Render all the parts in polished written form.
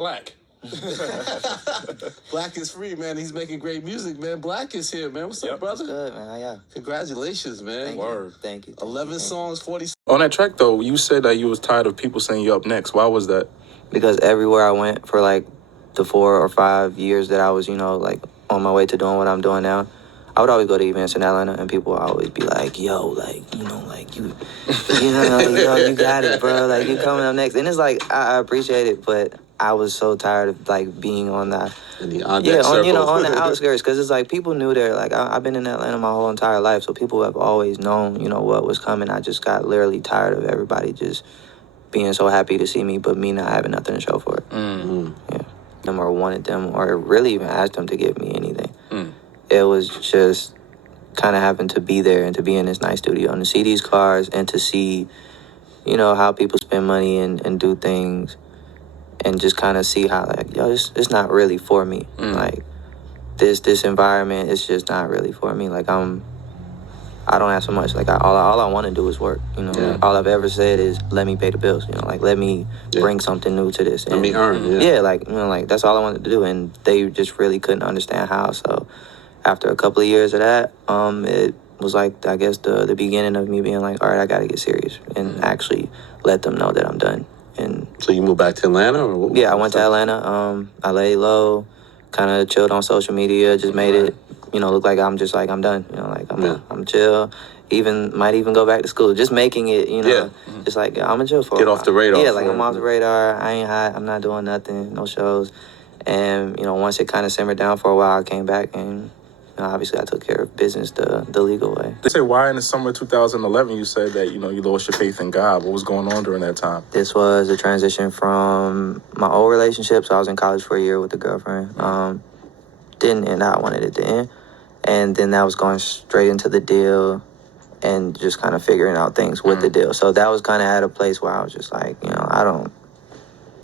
Black. Black is free, man. He's making great music, man. Black is here, man. What's up, brother? Good, man. Yeah. Congratulations, man. Thank you. 11 songs, 40. On that track, though, you said that you was tired of people saying you up next. Why was that? Because everywhere I went for like the 4 or 5 years that I was, like on my way to doing what I'm doing now, I would always go to events in Atlanta and people would always be like, yo, like, you got it, bro. Like, you coming up next. And it's like, I appreciate it, but I was so tired of like being on the on the outskirts, because it's like people knew there. Like I've been in Atlanta my whole entire life, so people have always known, what was coming. I just got literally tired of everybody just being so happy to see me, but me not having nothing to show for it. Mm-hmm. Yeah, them or wanted them or really even asked them to give me anything. It was just kind of having to be there and to be in this nice studio and to see these cars and to see, how people spend money and do things. And just kind of see how, like, it's not really for me. Like, this environment is just not really for me. Like, I don't have so much. Like, all I want to do is work. All I've ever said is, let me pay the bills. Like, let me bring something new to this. Let me earn. Yeah, like, like that's all I wanted to do. And they just really couldn't understand how. So, after a couple of years of that, it was like, I guess the beginning of me being like, all right, I got to get serious and actually let them know that I'm done. And so you moved back to Atlanta? Or what? Yeah, I went to Atlanta. I laid low, kind of chilled on social media, just made it, look like I'm done. I'm chill. Might even go back to school. Just making it, just like I'm gonna chill for Get off the radar. Yeah, like I'm off the radar. I ain't hot. I'm not doing nothing. No shows. And once it kind of simmered down for a while, I came back and. Obviously, I took care of business the legal way. They say why in the summer of 2011 you said that, you lost your faith in God. What was going on during that time? This was a transition from my old relationship. So I was in college for a year with a girlfriend. Didn't end how I wanted it to end. And then that was going straight into the deal and just kind of figuring out things with the deal. So that was kind of at a place where I was just like,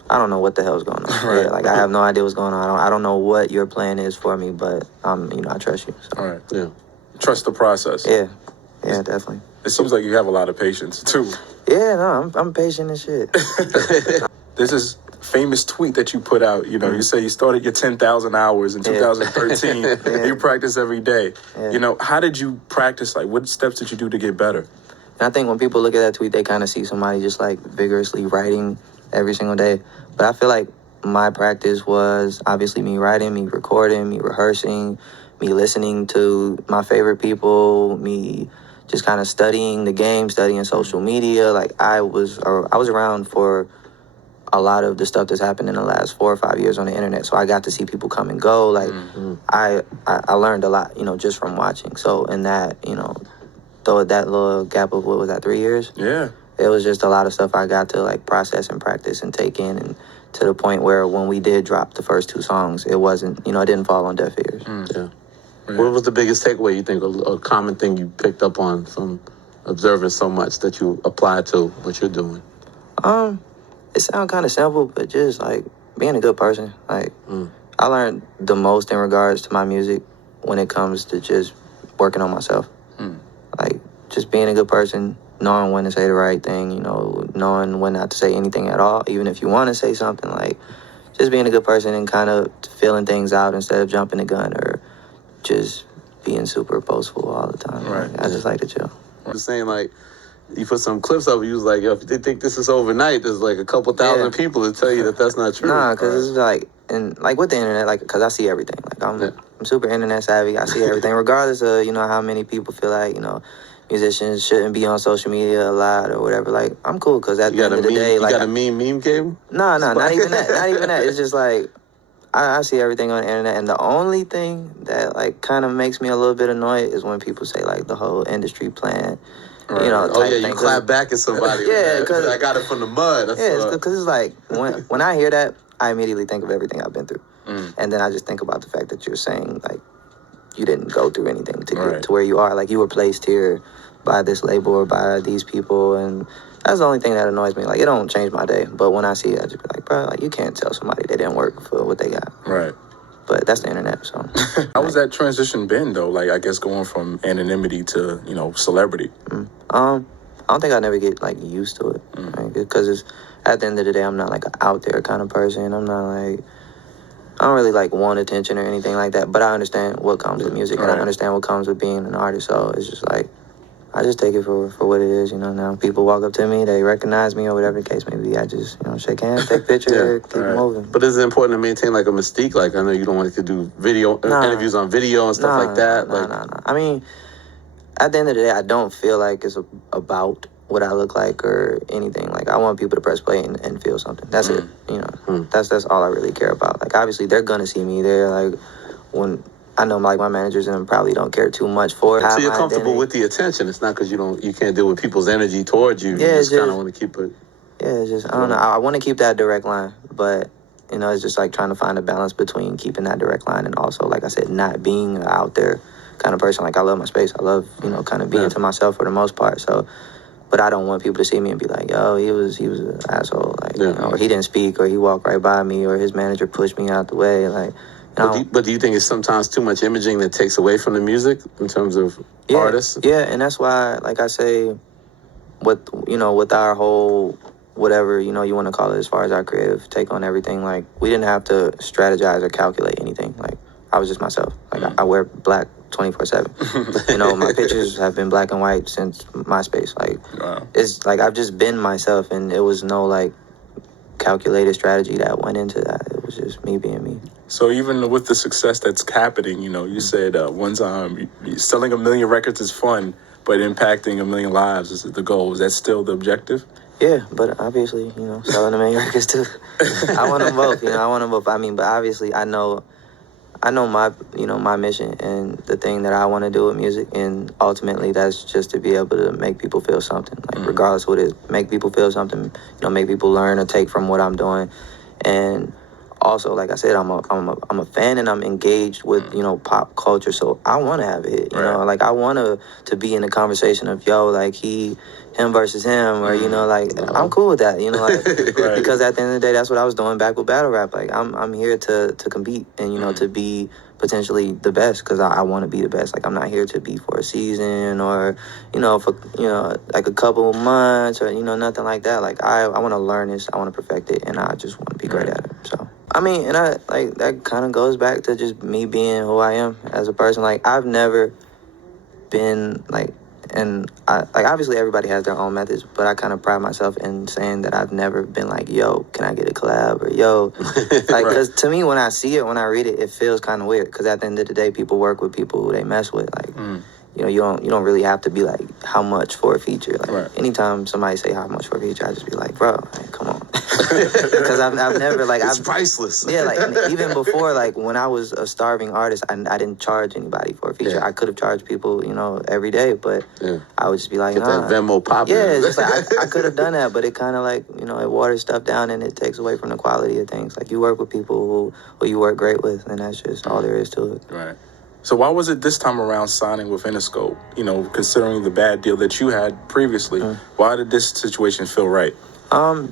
I don't know what the hell's going on. Right. Yeah, like I have no idea what's going on. I don't know what your plan is for me, but I trust you. So. All right. Yeah. Trust the process. Yeah. Yeah, definitely. It seems like you have a lot of patience too. Yeah, no, I'm patient as shit. There's this famous tweet that you put out. You say you started your 10,000 hours in 2013. Yeah. You practice every day. Yeah. How did you practice? Like, what steps did you do to get better? And I think when people look at that tweet, they kind of see somebody just like vigorously writing every single day. But I feel like my practice was obviously me writing, me recording, me rehearsing, me listening to my favorite people, me just kind of studying the game, studying social media. Like I was around for a lot of the stuff that's happened in the last 4 or 5 years on the internet. So I got to see people come and go. Like I learned a lot, just from watching. So in that, though that little gap of, 3 years? Yeah. It was just a lot of stuff I got to like process and practice and take in, and to the point where when we did drop the first 2 songs, it wasn't, it didn't fall on deaf ears. Yeah. What was the biggest takeaway you think, a common thing you picked up on from observing so much that you applied to what you're doing? It sounds kind of simple, but just like being a good person. Like I learned the most in regards to my music when it comes to just working on myself. Like just being a good person. Knowing when to say the right thing, knowing when not to say anything at all, even if you want to say something, like just being a good person and kind of feeling things out instead of jumping the gun or just being super boastful all the time. Right. Like, I just like to chill. Just saying, like, you put some clips up, you was like, yo, if they think this is overnight, there's like a couple thousand people to tell you that that's not true. Nah, because it's like, and like with the internet, like, because I see everything. Like, I'm super internet savvy. I see everything, regardless of, how many people feel like, musicians shouldn't be on social media a lot or whatever. Like, I'm cool because at the end of the day, like, you got a meme cable? No, not even that. Not even that. It's just like I see everything on the internet, and the only thing that like kind of makes me a little bit annoyed is when people say like the whole industry plan. Right. You clap back at somebody. Yeah, because I got it from the mud. Because it's like when I hear that, I immediately think of everything I've been through, and then I just think about the fact that you're saying like you didn't go through anything to get to where you are. Like you were placed here by this label or by these people, and that's the only thing that annoys me. Like, it don't change my day, but when I see it, I just be like, bro, like, you can't tell somebody they didn't work for what they got. Right. But that's the internet, so. How was that transition been, though? Like, I guess going from anonymity to, celebrity? I don't think I never get like used to it, because it's at the end of the day, I'm not like an out there kind of person. I'm not like, I don't really like want attention or anything like that. But I understand what comes with music, and I understand what comes with being an artist. So it's just like, I just take it for what it is, Now people walk up to me, they recognize me or whatever the case may be. I just, shake hands, take pictures, keep moving. But is it important to maintain like a mystique? Like, I know you don't want to do interviews on video and stuff like that. Nah. I mean, at the end of the day, I don't feel like it's about what I look like or anything. Like, I want people to press play and feel something. That's it. That's all I really care about. Like, obviously, they're gonna see me there. Like, when I know, like, my managers and probably don't care too much for it. So you're comfortable with the attention. It's not because you can't deal with people's energy towards you. Yeah, you just kind of want to keep it. Yeah, it's just, I don't know. I want to keep that direct line, but it's just like trying to find a balance between keeping that direct line and also, like I said, not being out there kind of person. Like, I love my space. I love, kind of being to myself for the most part. So, but I don't want people to see me and be like, yo, he was an asshole. Like, or he didn't speak, or he walked right by me, or his manager pushed me out the way. Like, But do you think it's sometimes too much imaging that takes away from the music in terms of artists? Yeah, and that's why, like I say, with our whole whatever, you want to call it as far as our creative take on everything, like, we didn't have to strategize or calculate anything. Like, I was just myself. Like, I wear black 24/7. My pictures have been black and white since MySpace. Like, it's like I've just been myself, and it was no, like, calculated strategy that went into that. It was just me being me. So even with the success that's happening, you said one time selling 1 million records is fun, but impacting 1 million lives is the goal. Is that still the objective? Yeah, but obviously, selling 1 million records too. I want them both. I want them both. I mean, but obviously, I know my, my mission and the thing that I want to do with music, and ultimately that's just to be able to make people feel something, like, regardless of what it is, make people feel something, make people learn or take from what I'm doing. And also, like I said, I'm a fan, and I'm engaged with, pop culture, so I want to have a hit, like, I want to be in the conversation of, like, him versus him, or, like, I'm cool with that, like, because at the end of the day, that's what I was doing back with battle rap. Like, I'm here to compete and, to be potentially the best, because I want to be the best. Like, I'm not here to be for a season or, for, like a couple of months or, nothing like that. Like, I want to learn this, I want to perfect it, and I just want to be great at it, so. I mean, and I, like, that kind of goes back to just me being who I am as a person. Like, I've never been, like, and obviously everybody has their own methods, but I kind of pride myself in saying that I've never been like, yo, can I get a collab, or yo, like, because to me, when I see it, when I read it, it feels kind of weird, because at the end of the day, people work with people who they mess with. Like, you don't really have to be like, how much for a feature. Like, anytime somebody say how much for a feature, I just be like, bro, like, come on. Because I've never, like, it's priceless. Yeah, like, even before, like, when I was a starving artist, I didn't charge anybody for a feature. I could have charged people, every day, but I would just be like, get that Venmo popping. Yeah, it's just like, I could have done that, but it kind of, like, it waters stuff down, and it takes away from the quality of things. Like, you work with people who you work great with, and that's just all there is to it. Right. So why was it this time around signing with Interscope? Considering the bad deal that you had previously, why did this situation feel right?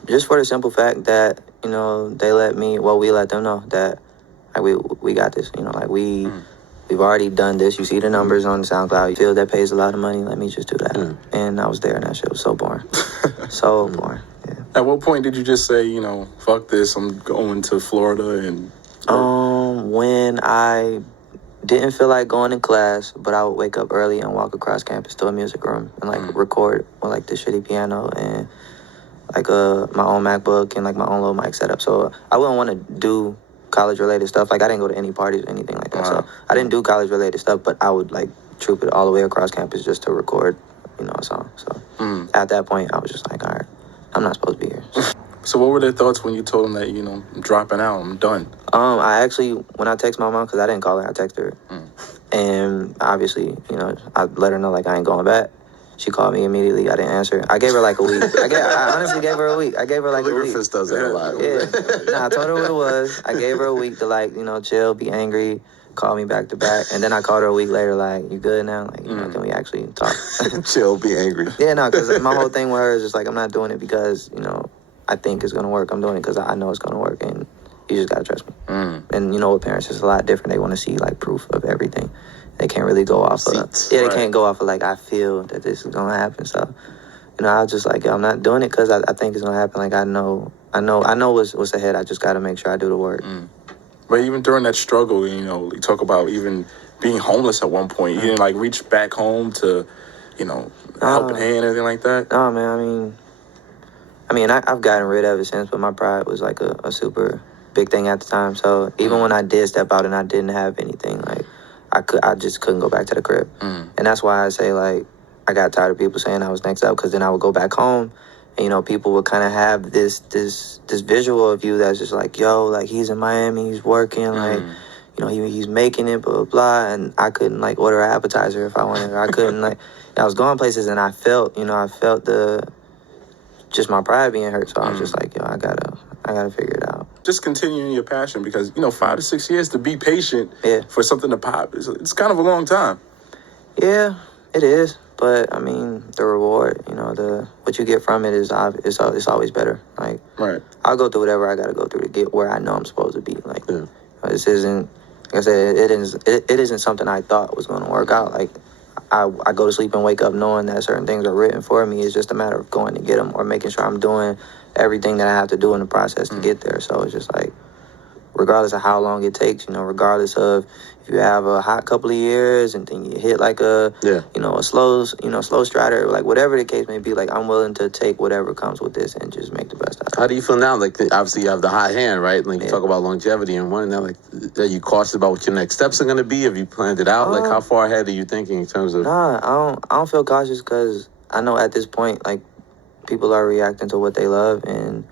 Just for the simple fact that, they let me, we let them know that, like, we got this, like, we've already done this. You see the numbers on SoundCloud. You feel that pays a lot of money. Let me just do that. And I was there, and that shit was so boring. So boring. Yeah. At what point did you just say, fuck this, I'm going to Florida and... When I didn't feel like going to class, but I would wake up early and walk across campus to a music room and, like, record with, like, the shitty piano and, like, my own MacBook and, like, my own little mic setup. So I wouldn't want to do college-related stuff. Like, I didn't go to any parties or anything like that. So I didn't do college-related stuff, but I would, like, troop it all the way across campus just to record, a song. So at that point, I was just like, all right, I'm not supposed to be here. So what were their thoughts when you told them that, I'm dropping out, I'm done? I actually, when I text my mom, because I didn't call her, I texted her. And obviously, I let her know, like, I ain't going back. She called me immediately. I didn't answer. I gave her, like, a week. I honestly gave her a week. I gave her, like, a week. Does that a lot. Yeah. I told her what it was. I gave her a week to, like, chill, be angry, call me back to back. And then I called her a week later, like, you good now? Like, can we actually talk? Chill, be angry. Yeah, no, because my whole thing with her is just, like, I'm not doing it because, I think it's going to work. I'm doing it because I know it's going to work, and you just got to trust me. And with parents, it's a lot different. They want to see, like, proof of everything. They can't really go off of... Yeah, they can't go off of, like, I feel that this is going to happen. So, I was just like, yo, I'm not doing it because I think it's gonna happen. Like I know what's ahead. I just gotta make sure I do the work. But even during that struggle, you talk about even being homeless at one point. You didn't like reach back home to, helping hand or anything like that. No, man. I've gotten rid of it since, but my pride was like a super big thing at the time. So even when I did step out and I didn't have anything, like I just couldn't go back to the crib. And that's why I say like I got tired of people saying I was next up, because then I would go back home and people would kind of have this visual of you that's just like, yo, like he's in Miami, he's working, like he's making it, blah blah blah. And I couldn't like order an appetizer if I wanted. I couldn't like I was going places and I felt the just my pride being hurt. So I was just like, yo, I gotta figure it out. Just continuing your passion, because 5 to 6 years to be patient for something to pop, it's kind of a long time. Yeah, it is. But the reward, what you get from it is it's always better. Like, right. I'll go through whatever I got to go through to get where I know I'm supposed to be. Like, this isn't, like I said, it isn't something I thought was going to work out. Like, I go to sleep and wake up knowing that certain things are written for me. It's just a matter of going to get them or making sure I'm doing everything that I have to do in the process to get there. So it's just like, regardless of how long it takes, regardless of if you have a hot couple of years and then you hit like a slow strider, like whatever the case may be, like I'm willing to take whatever comes with this and just make the best out of it. How do you feel now? Like obviously you have the hot hand, right? Like you talk about longevity and one, now like are you cautious about what your next steps are going to be? Have you planned it out? Like how far ahead are you thinking in terms of? Nah, I don't feel cautious because I know at this point like people are reacting to what they love and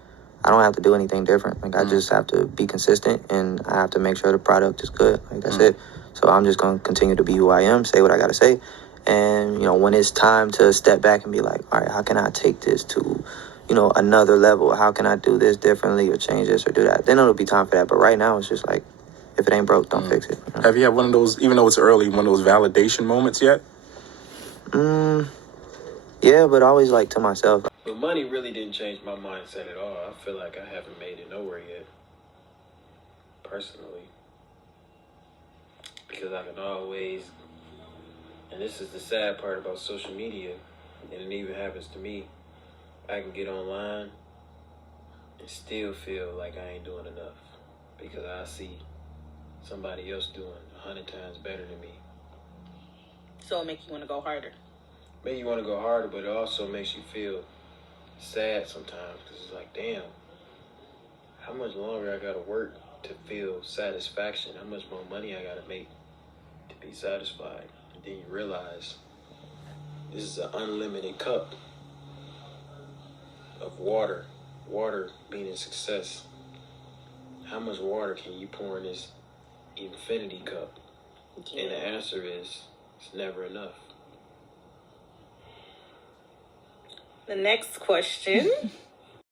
I don't have to do anything different. Like I just have to be consistent and I have to make sure the product is good. Like that's it. So I'm just gonna continue to be who I am, say what I gotta say, and when it's time to step back and be like, all right, how can I take this to, another level? How can I do this differently or change this or do that? Then it'll be time for that. But right now it's just like, if it ain't broke, don't fix it. Have you had one of those, even though it's early, one of those validation moments yet? Yeah, but always like to myself. But money really didn't change my mindset at all. I feel like I haven't made it nowhere yet, personally. Because I can always, and this is the sad part about social media, and it even happens to me, I can get online and still feel like I ain't doing enough. Because I see somebody else doing 100 times better than me. So it makes you want to go harder. Make you want to go harder, but it also makes you feel sad sometimes because it's like, damn, how much longer I gotta work to feel satisfaction? How much more money I gotta make to be satisfied? And then you realize this is an unlimited cup of water. Water meaning success. How much water can you pour in this infinity cup? And the answer is, it's never enough. The next question